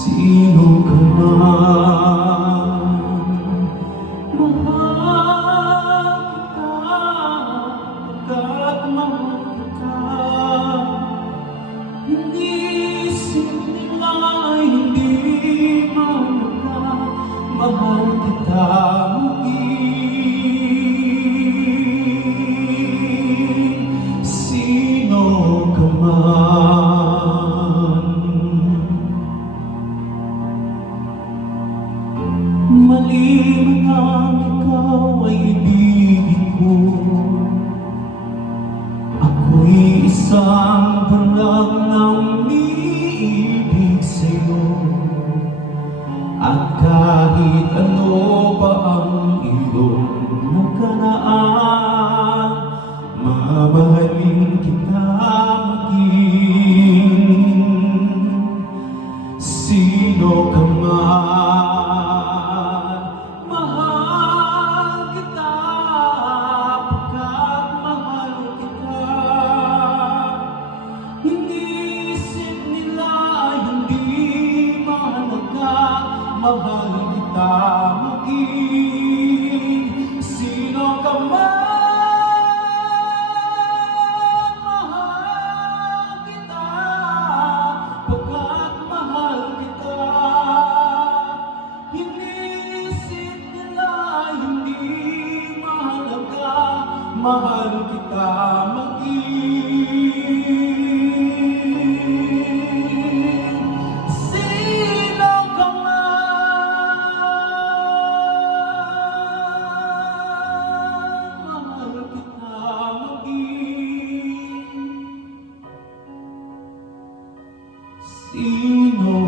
Sino ka man, mahal kita, pagkat mahal kita. Hindi nila ay hindi mahalaga, mahal kita maging sino ka man. Mali man ikaw ay ibigin ko, ako'y isang bulag ng umiibig sa'yo. At kahit ano pa ang iyong nakaraan, mamahalin kita maging sino ka man. Mahal kita, pagkat mahal kita. Hindi isip nila ay hindi mahalaga, mahal kita maging sino ka man. Mahal kita, pagkat mahal kita. Hindi isip nila ay hindi mahalaga, mahal kita maging sino ka man. Mahal kita maging sino